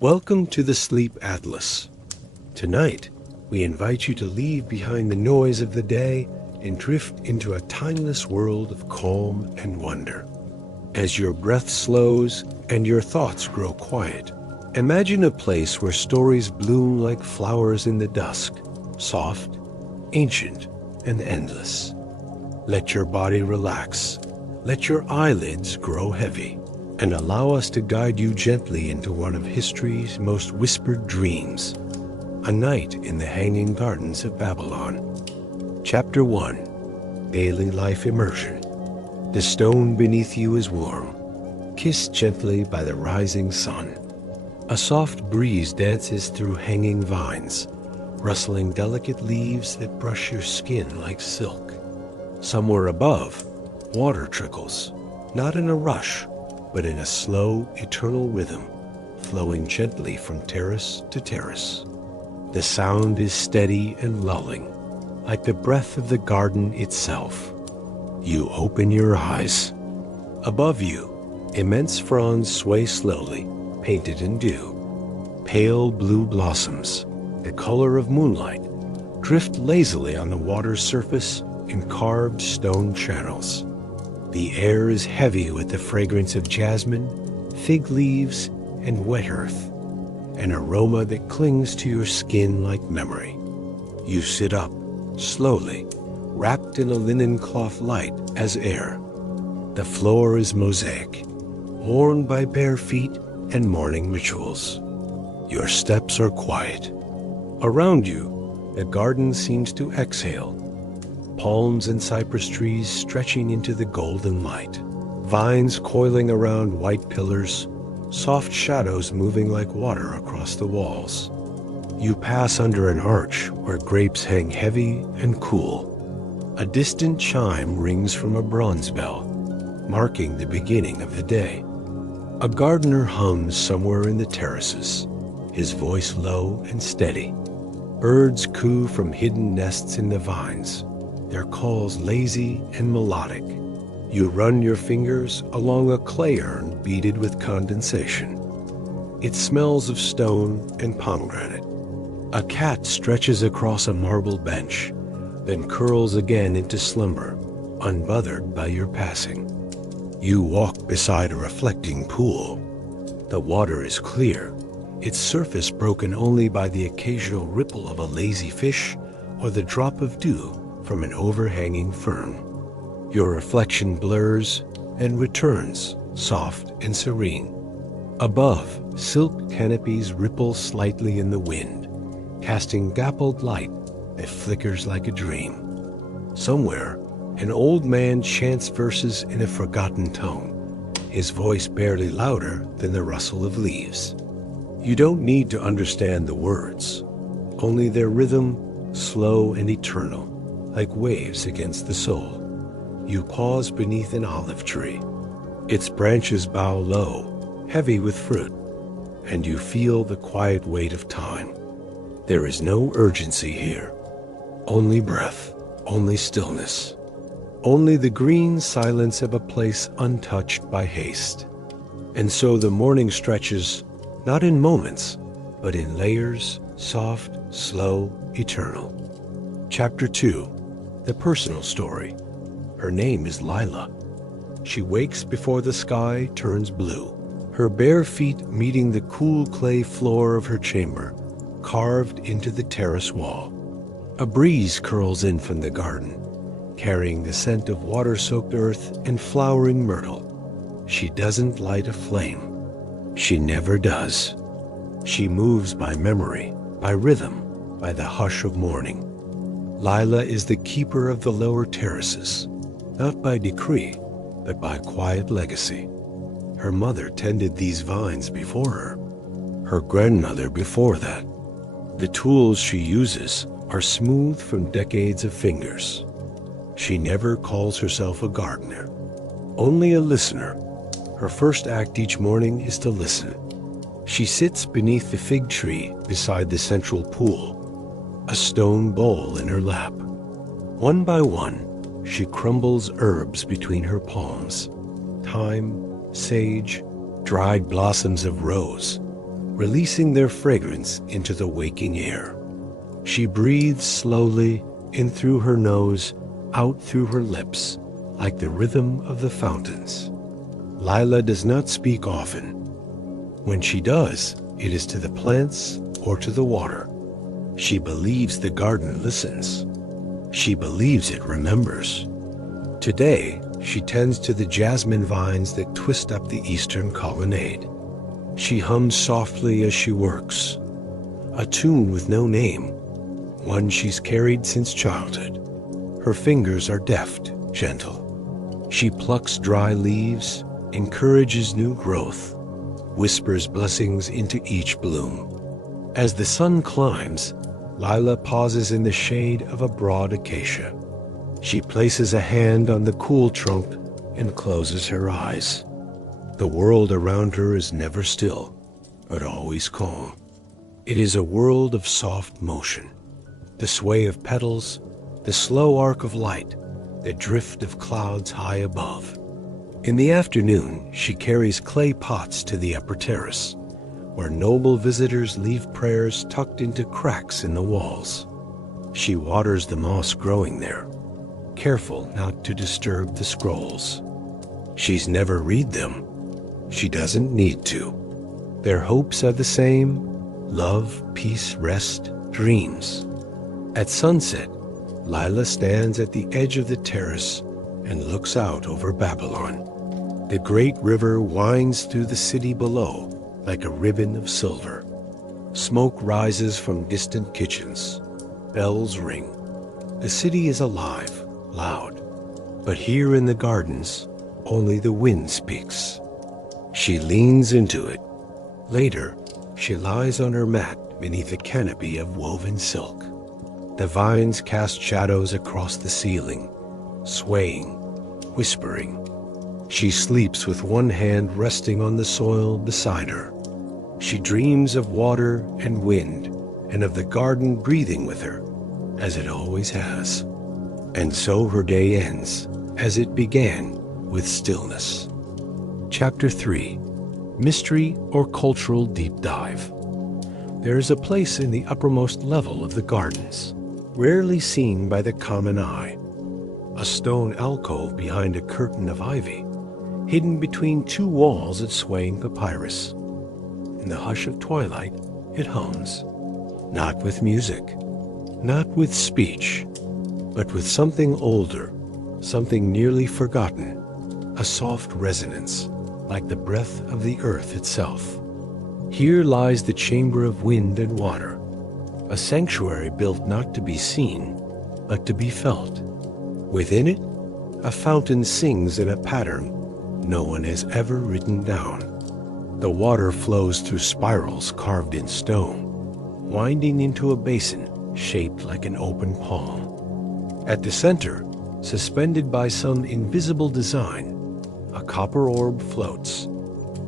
Welcome to the Sleep Atlas. Tonight, we invite you to leave behind the noise of the day and drift into a timeless world of calm and wonder. As your breath slows and your thoughts grow quiet, imagine a place where stories bloom like flowers in the dusk, soft, ancient, and endless. Let your body relax, let your eyelids grow heavy, and allow us to guide you gently into one of history's most whispered dreams, a night in the hanging gardens of Babylon. Chapter 1, Daily Life Immersion. The stone beneath you is warm, kissed gently by the rising sun. A soft breeze dances through hanging vines, rustling delicate leaves that brush your skin like silk. Somewhere above, water trickles, not in a rush, but in a slow, eternal rhythm, flowing gently from terrace to terrace. The sound is steady and lulling, like the breath of the garden itself. You open your eyes. Above you, immense fronds sway slowly, painted in dew. Pale blue blossoms, the color of moonlight, drift lazily on the water's surface in carved stone channels. The air is heavy with the fragrance of jasmine, fig leaves, and wet earth, an aroma that clings to your skin like memory. You sit up, slowly, wrapped in a linen cloth light as air. The floor is mosaic, worn by bare feet and morning rituals. Your steps are quiet. Around you, the garden seems to exhale. Palms and cypress trees stretching into the golden light, vines coiling around white pillars, soft shadows moving like water across the walls. You pass under an arch where grapes hang heavy and cool. A distant chime rings from a bronze bell, marking the beginning of the day. A gardener hums somewhere in the terraces, his voice low and steady. Birds coo from hidden nests in the vines, their calls lazy and melodic. You run your fingers along a clay urn beaded with condensation. It smells of stone and pomegranate. A cat stretches across a marble bench, then curls again into slumber, unbothered by your passing. You walk beside a reflecting pool. The water is clear, its surface broken only by the occasional ripple of a lazy fish or the drop of dew from an overhanging fern. Your reflection blurs and returns, soft and serene. Above, silk canopies ripple slightly in the wind, casting dappled light that flickers like a dream. Somewhere, an old man chants verses in a forgotten tone, his voice barely louder than the rustle of leaves. You don't need to understand the words, only their rhythm, slow and eternal, like waves against the soul. You pause beneath an olive tree. Its branches bow low, heavy with fruit, and you feel the quiet weight of time. There is no urgency here. Only breath, only stillness. Only the green silence of a place untouched by haste. And so the morning stretches, not in moments, but in layers, soft, slow, eternal. Chapter 2. The personal story. Her name is Lila. She wakes before the sky turns blue, her bare feet meeting the cool clay floor of her chamber, carved into the terrace wall. A breeze curls in from the garden, carrying the scent of water-soaked earth and flowering myrtle. She doesn't light a flame. She never does. She moves by memory, by rhythm, by the hush of morning. Lila is the keeper of the lower terraces, not by decree, but by quiet legacy. Her mother tended these vines before her grandmother before that. The tools she uses are smooth from decades of fingers. She never calls herself a gardener, only a listener. Her first act each morning is to listen. She sits beneath the fig tree beside the central pool, a stone bowl in her lap. One by one, she crumbles herbs between her palms. Thyme, sage, dried blossoms of rose, releasing their fragrance into the waking air. She breathes slowly, in through her nose, out through her lips, like the rhythm of the fountains. Lila does not speak often. When she does, it is to the plants or to the water. She believes the garden listens. She believes it remembers. Today, she tends to the jasmine vines that twist up the eastern colonnade. She hums softly as she works, a tune with no name, one she's carried since childhood. Her fingers are deft, gentle. She plucks dry leaves, encourages new growth, whispers blessings into each bloom. As the sun climbs, Lila pauses in the shade of a broad acacia. She places a hand on the cool trunk and closes her eyes. The world around her is never still, but always calm. It is a world of soft motion, the sway of petals, the slow arc of light, the drift of clouds high above. In the afternoon, she carries clay pots to the upper terrace, where noble visitors leave prayers tucked into cracks in the walls. She waters the moss growing there, careful not to disturb the scrolls. She's never read them. She doesn't need to. Their hopes are the same: love, peace, rest, dreams. At sunset, Lila stands at the edge of the terrace and looks out over Babylon. The great river winds through the city below like a ribbon of silver. Smoke rises from distant kitchens. Bells ring. The city is alive, loud. But here in the gardens, only the wind speaks. She leans into it. Later, she lies on her mat beneath a canopy of woven silk. The vines cast shadows across the ceiling, swaying, whispering. She sleeps with one hand resting on the soil beside her. She dreams of water and wind and of the garden breathing with her, as it always has. And so her day ends, as it began, with stillness. Chapter 3. Mystery or Cultural Deep Dive. There is a place in the uppermost level of the gardens, rarely seen by the common eye. A stone alcove behind a curtain of ivy, hidden between two walls of swaying papyrus. In the hush of twilight, it hums, not with music, not with speech, but with something older, something nearly forgotten, a soft resonance, like the breath of the earth itself. Here lies the chamber of wind and water, a sanctuary built not to be seen, but to be felt. Within it, a fountain sings in a pattern no one has ever written down. The water flows through spirals carved in stone, winding into a basin shaped like an open palm. At the center, suspended by some invisible design, a copper orb floats,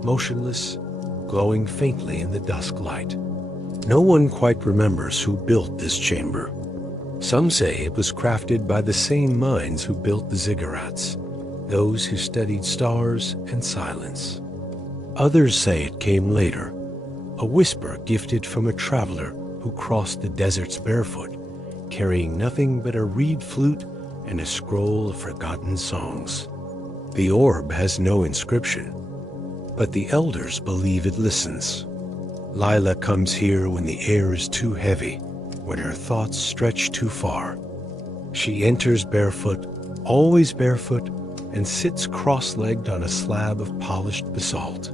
motionless, glowing faintly in the dusk light. No one quite remembers who built this chamber. Some say it was crafted by the same minds who built the ziggurats, those who studied stars and silence. Others say it came later, a whisper gifted from a traveler who crossed the deserts barefoot, carrying nothing but a reed flute and a scroll of forgotten songs. The orb has no inscription, but the elders believe it listens. Lila comes here when the air is too heavy, when her thoughts stretch too far. She enters barefoot, always barefoot, and sits cross-legged on a slab of polished basalt.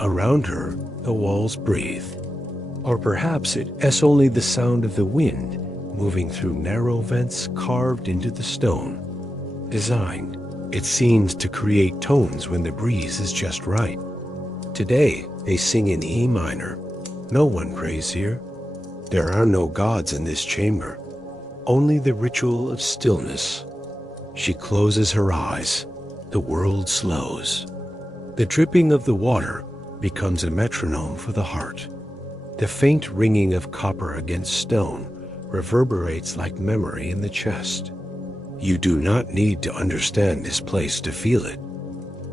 Around her, the walls breathe. Or perhaps it's only the sound of the wind moving through narrow vents carved into the stone. Designed, it seems, to create tones when the breeze is just right. Today, they sing in E minor. No one prays here. There are no gods in this chamber, only the ritual of stillness. She closes her eyes. The world slows. The dripping of the water becomes a metronome for the heart. The faint ringing of copper against stone reverberates like memory in the chest. You do not need to understand this place to feel it.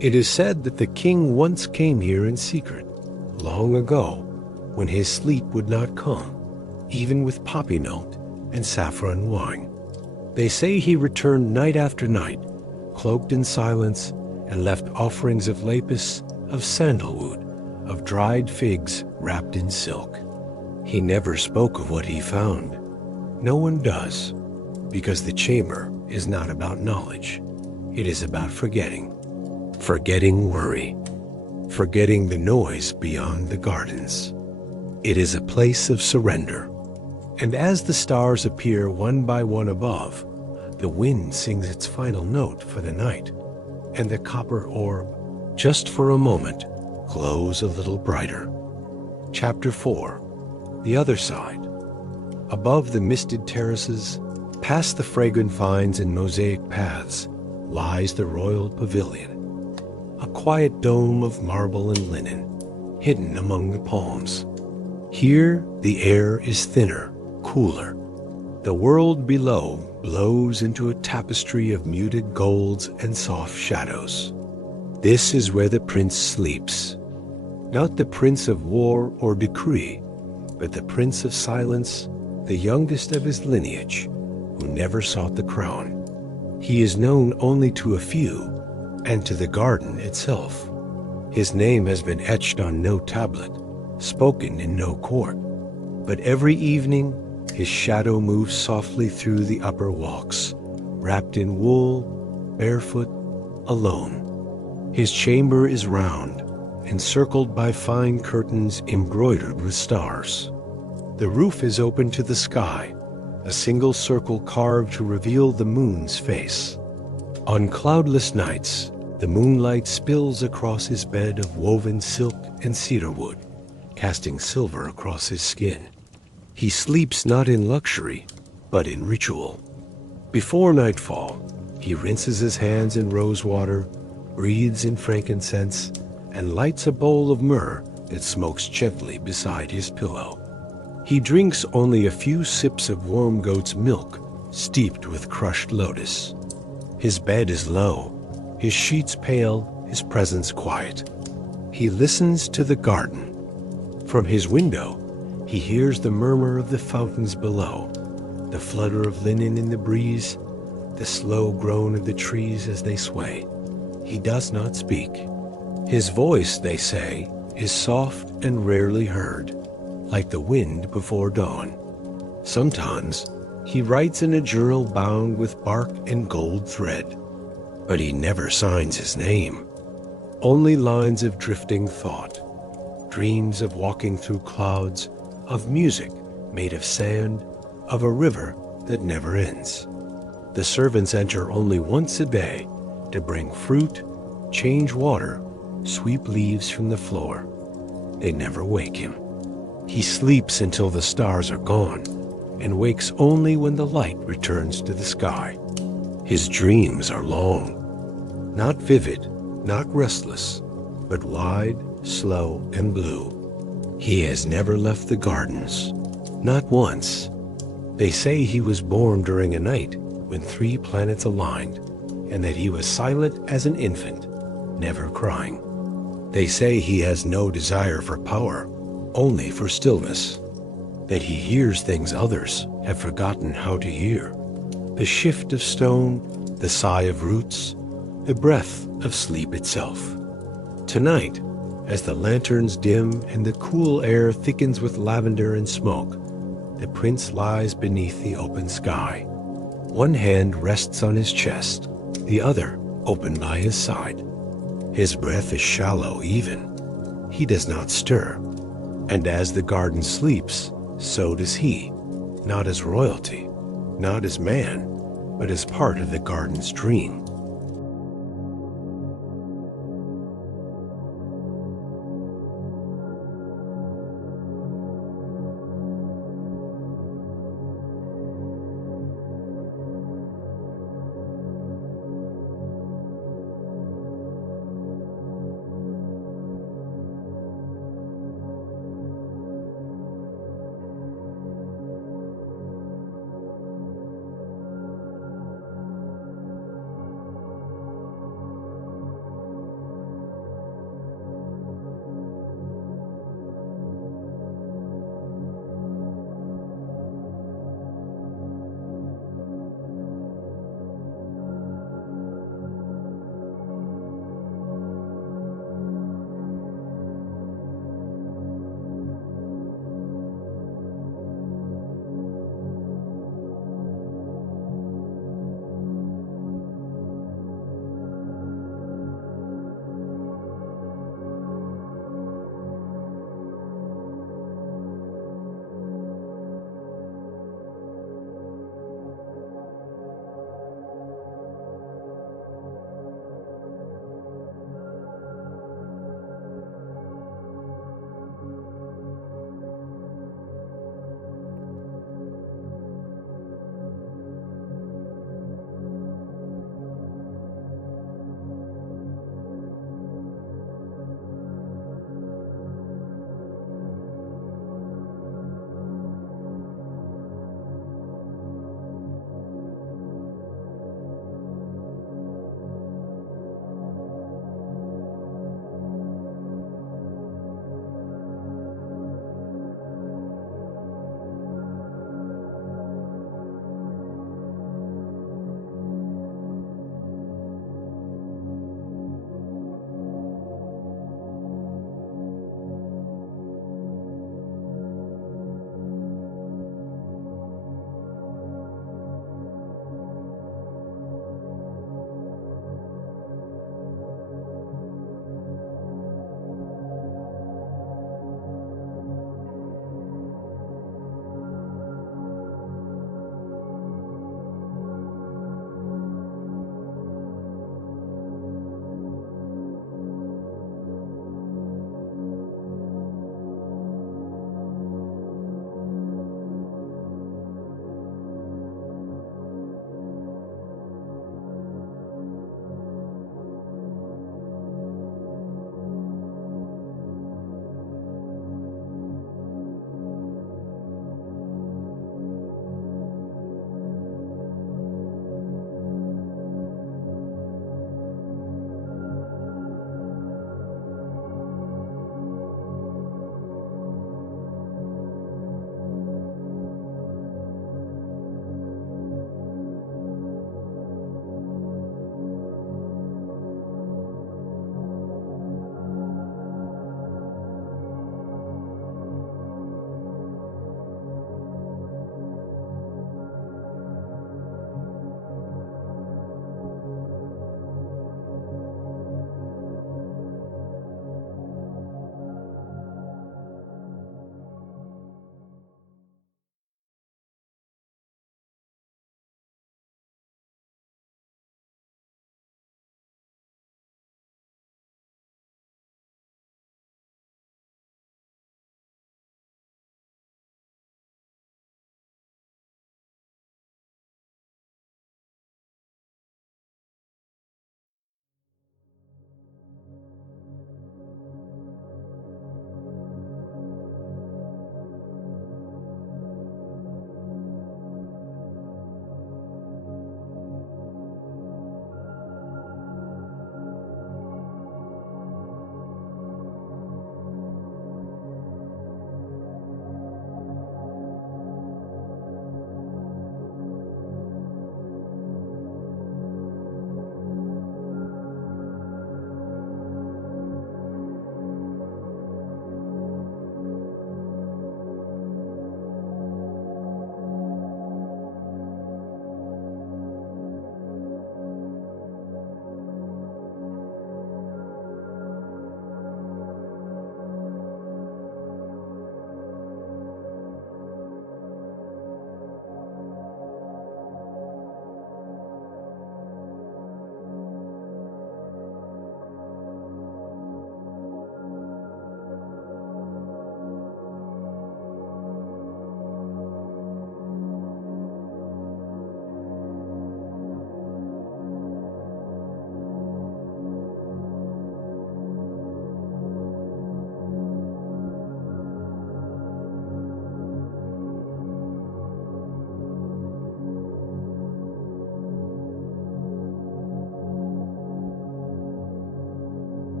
It is said that the king once came here in secret, long ago, when his sleep would not come, even with poppy note and saffron wine. They say he returned night after night, cloaked in silence, and left offerings of lapis, of sandalwood, of dried figs wrapped in silk. He never spoke of what he found. No one does, because the chamber is not about knowledge. It is about forgetting. Forgetting worry. Forgetting the noise beyond the gardens. It is a place of surrender. And as the stars appear one by one above, the wind sings its final note for the night, and the copper orb, just for a moment, glows a little brighter. Chapter 4. The Other Side. Above the misted terraces, past the fragrant vines and mosaic paths, lies the royal pavilion, a quiet dome of marble and linen, hidden among the palms. Here the air is thinner, cooler. The world below blows into a tapestry of muted golds and soft shadows. This is where the prince sleeps. Not the prince of war or decree, but the prince of silence, the youngest of his lineage, who never sought the crown. He is known only to a few, and to the garden itself. His name has been etched on no tablet, spoken in no court. But every evening, his shadow moves softly through the upper walks, wrapped in wool, barefoot, alone. His chamber is round, encircled by fine curtains embroidered with stars. The roof is open to the sky, a single circle carved to reveal the moon's face. On cloudless nights, the moonlight spills across his bed of woven silk and cedarwood, casting silver across his skin. He sleeps not in luxury, but in ritual. Before nightfall, he rinses his hands in rose water, breathes in frankincense, and lights a bowl of myrrh that smokes gently beside his pillow. He drinks only a few sips of warm goat's milk, steeped with crushed lotus. His bed is low, his sheets pale, his presence quiet. He listens to the garden. From his window, he hears the murmur of the fountains below, the flutter of linen in the breeze, the slow groan of the trees as they sway. He does not speak. His voice, they say, is soft and rarely heard, like the wind before dawn. Sometimes he writes in a journal bound with bark and gold thread, but he never signs his name. Only lines of drifting thought, dreams of walking through clouds, of music made of sand, of a river that never ends. The servants enter only once a day to bring fruit, change water, sweep leaves from the floor. They never wake him. He sleeps until the stars are gone, and wakes only when the light returns to the sky. His dreams are long, not vivid, not restless, but wide, slow, and blue. He has never left the gardens, not once. They say he was born during a night when 3 planets aligned, and that he was silent as an infant, never crying. They say he has no desire for power, only for stillness, that he hears things others have forgotten how to hear, the shift of stone, the sigh of roots, the breath of sleep itself. Tonight, as the lanterns dim and the cool air thickens with lavender and smoke, the prince lies beneath the open sky. One hand rests on his chest, the other open by his side. His breath is shallow even. He does not stir. And as the garden sleeps, so does he, not as royalty, not as man, but as part of the garden's dream.